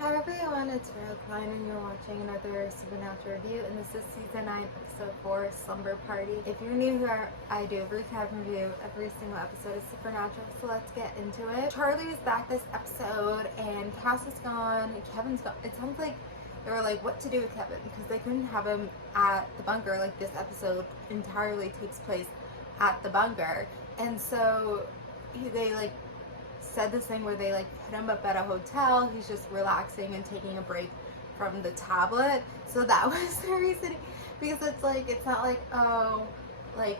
Hi everyone, it's Rhea Klein and you're watching another Supernatural review, and this is season 9 episode 4, Slumber Party. If you're new here, I do a recap review every single episode of Supernatural, so let's get into it. Charlie is back this episode and Cass is gone and Kevin's gone. It sounds like they were like, what to do with Kevin, because they couldn't have him at the bunker. Like, this episode entirely takes place at the bunker, and so they like said this thing where they like put him up at a hotel. He's just relaxing and taking a break from the tablet. So that was the reason, because it's like, it's not like, oh, like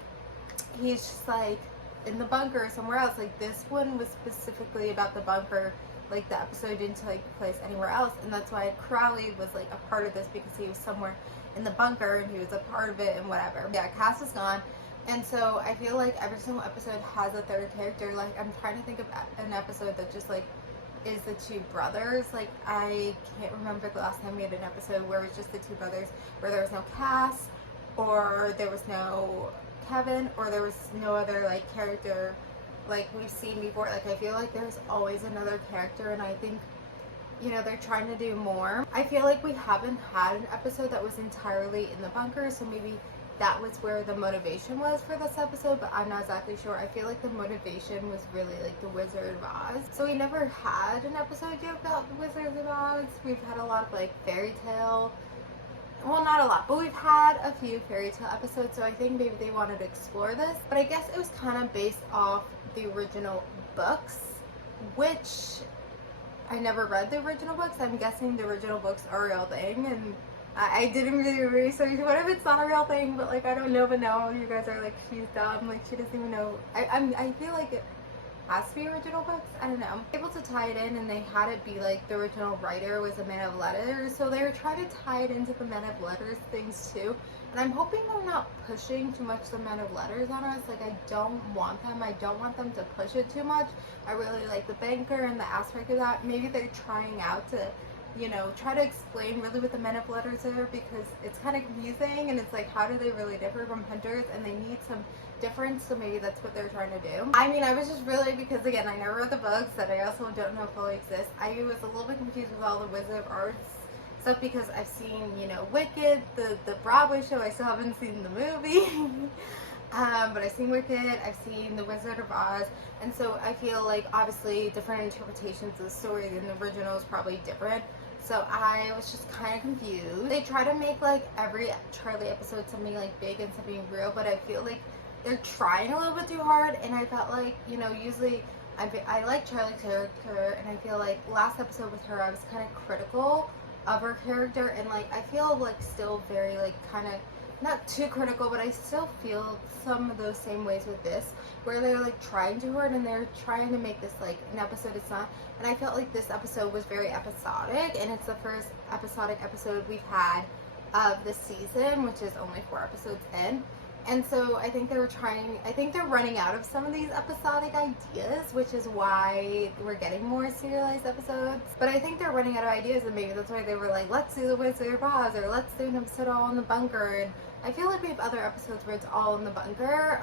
he's just like in the bunker or somewhere else. Like, this one was specifically about the bunker. Like, the episode didn't take place anywhere else, and that's why Crowley was like a part of this, because he was somewhere in the bunker and he was a part of it and whatever. Yeah, Cass is gone. And so I feel like every single episode has a third character. Like, I'm trying to think of an episode that just like is the two brothers. Like, I can't remember the last time we had an episode where it was just the two brothers, where there was no Cass, or there was no Kevin, or there was no other like character like we've seen before. Like, I feel like there's always another character, and I think, you know, they're trying to do more. I feel like we haven't had an episode that was entirely in the bunker, so maybe that was where the motivation was for this episode, but I'm not exactly sure. I feel like the motivation was really like the Wizard of Oz. So we never had an episode yet about the Wizard of Oz. We've had a lot of like fairy tale, well, not a lot, but we've had a few fairy tale episodes, so I think maybe they wanted to explore this. But I guess it was kind of based off the original books, which I never read the original books. I'm guessing the original books are a real thing, and I didn't really research what if it's not a real thing, but like, I don't know. But now you guys are like, she's dumb, like she doesn't even know. I feel like it has to be original books. I don't know. Able to tie it in, and they had it be like the original writer was a Man of Letters, so they were trying to tie it into the Man of Letters things too. And I'm hoping they're not pushing too much the Men of Letters on us. Like, I don't want them to push it too much. I really like the banker and the aspect of that. Maybe they're trying out to, you know, try to explain really what the Men of Letters are, because it's kind of confusing, and it's like, how do they really differ from hunters, and they need some difference, so maybe that's what they're trying to do. I mean, I was just really, because again, I never read the books, that I also don't know fully exist. I was a little bit confused with all the Wizard of Oz stuff, because I've seen, you know, Wicked, the Broadway show. I still haven't seen the movie. But I've seen Wicked, I've seen The Wizard of Oz, and so I feel like obviously different interpretations of the story than the original is probably different. So I was just kind of confused. They try to make like every Charlie episode something like big and something real, but I feel like they're trying a little bit too hard, and I felt like, you know, usually I like Charlie's character, and I feel like last episode with her I was kind of critical of her character, and like I feel like still very like kind of not too critical, but I still feel some of those same ways with this, where they're like trying too hard and they're trying to make this like an episode it's not. And I felt like this episode was very episodic, and it's the first episodic episode we've had of the season, which is only 4 episodes in. And so I think they're running out of some of these episodic ideas, which is why we're getting more serialized episodes. But I think they're running out of ideas, and maybe that's why they were like, let's do the Wizard of Oz, or let's do an episode all in the bunker. And I feel like we have other episodes where it's all in the bunker.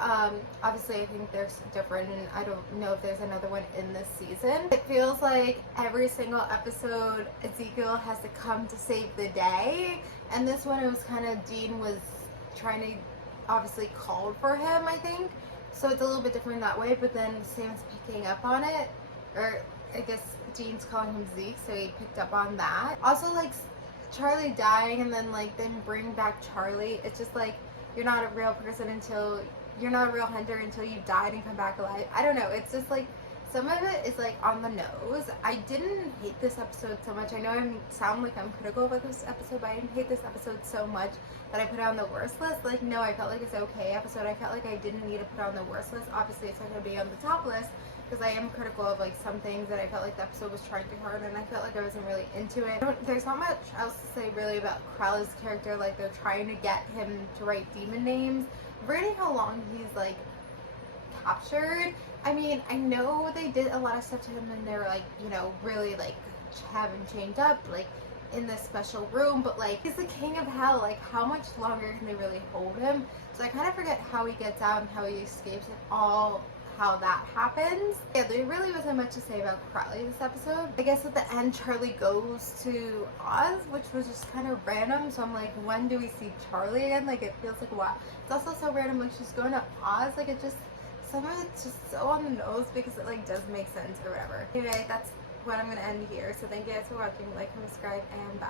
Obviously, I think they're different, and I don't know if there's another one in this season. It feels like every single episode, Ezekiel has to come to save the day. And this one, it was kind of, Dean was trying to, obviously called for him, I think. So it's a little bit different that way, but then Sam's picking up on it. Or I guess Dean's calling him Zeke, so he picked up on that. Also, like, Charlie dying and then like then bring back Charlie. It's just like, you're not a real person until you're not a real hunter until you've died and come back alive. I don't know. It's just like some of it is like on the nose. I didn't hate this episode so much. I know I sound like I'm critical about this episode, but I didn't hate this episode so much that I put it on the worst list. Like, no, I felt like it's okay episode. I felt like I didn't need to put it on the worst list. Obviously, it's not going to be on the top list, because I am critical of like some things that I felt like the episode was trying too hard, and I felt like I wasn't really into it. There's not much else to say really about Crowley's character. Like, they're trying to get him to write demon names. Forgetting how long he's like captured. I mean, I know they did a lot of stuff to him, and they were like, you know, really like have him chained up like in this special room, but like, he's the king of hell. Like, how much longer can they really hold him? So I kind of forget how he gets out and how he escapes and all how that happens. Yeah, there really wasn't much to say about Crowley this episode. I guess at the end Charlie goes to Oz, which was just kind of random, so I'm like, when do we see Charlie again? Like, it feels like, wow. It's also so random, like she's going to Oz, like it just, some of it's just so on the nose because it like does make sense or whatever. Anyway, that's what I'm gonna end here. So thank you guys for watching, like, subscribe, and bye.